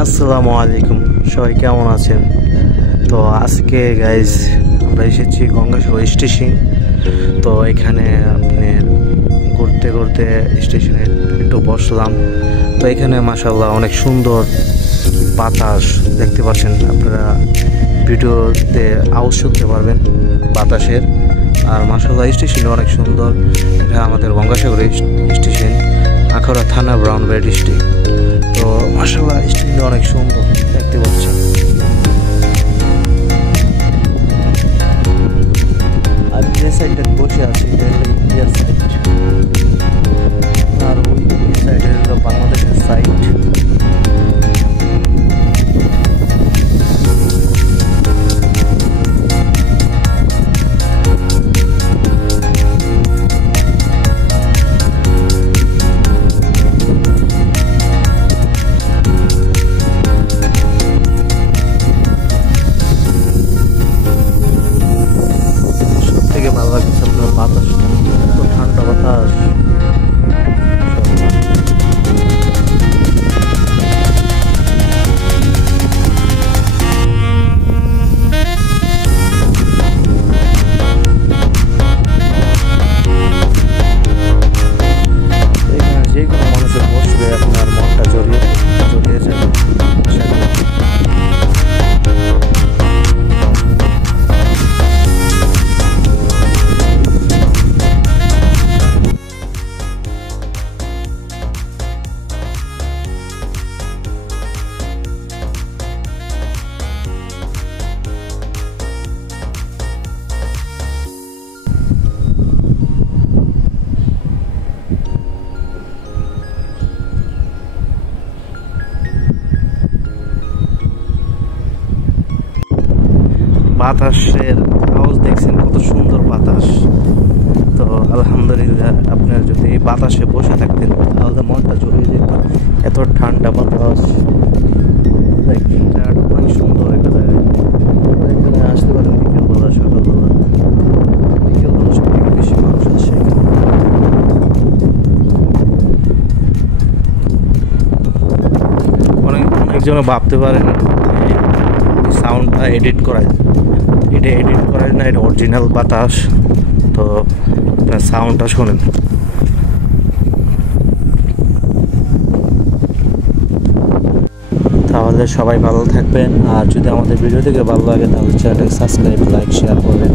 আসসালামু আলাইকুম, সবাই কেমন আছেন? তো আজকে গাইজ আমরা এসেছি গঙ্গাসাগর স্টেশন। তো এখানে আপনি ঘুরতে ঘুরতে স্টেশনে একটু বসলাম। তো এখানে মাশাআল্লাহ অনেক সুন্দর বাতাস দেখতে পাচ্ছেন আপনারা, ভিডিওতে আওয়াজ শুনতে পারবেন বাতাসের। আর মাশাআল্লাহ স্টেশনটা অনেক সুন্দর। এটা আমাদের গঙ্গাসাগর স্টেশন, আখাউড়া থানা, ব্রাউনবাড়ি ডিস্ট্রিক্ট। তো মাশাআল্লাহ স্টেশনটা অনেক সুন্দর দেখতে পাচ্ছেন। আর যে সাইডটা বসে আছি এটা হলো ইন্ডিয়ার সাইড, আর ওই সাইডে হলো বাংলাদেশের সাইড। ভালো লাগছে আপনার বাতাসটা, এত ঠান্ডা বাতাস। এখানে যে কোনো মানুষের বসবে আপনার মনটা জড়িয়ে যাবে। বাতাসের আওয়াজ দেখছেন, কত সুন্দর বাতাস। তো আলহামদুলিল্লাহ, আপনার যদি এই বাতাসে বসে থাকতেন তাহলে মনটা জড়িয়ে যেত। এত ঠান্ডা বাতাস, অনেক সুন্দর একটা জায়গা। এখানে আসতে পারেন বিকেলবেলা, সকালবেলা। বিকেলবেলা সব থেকে বেশি মানুষ আসে। অনেকজনে ভাবতে পারেন সাউন্ডটা এডিট করায়, এটা এডিট করায় না, এটা অরিজিনাল বাতাস। তো সাউন্ডটা শোনেন। তাহলে সবাই ভালো থাকবেন। আর যদি আমাদের ভিডিও থেকে ভালো লাগে তাহলে চ্যানেলটাকে সাবস্ক্রাইব, লাইক, শেয়ার করবেন।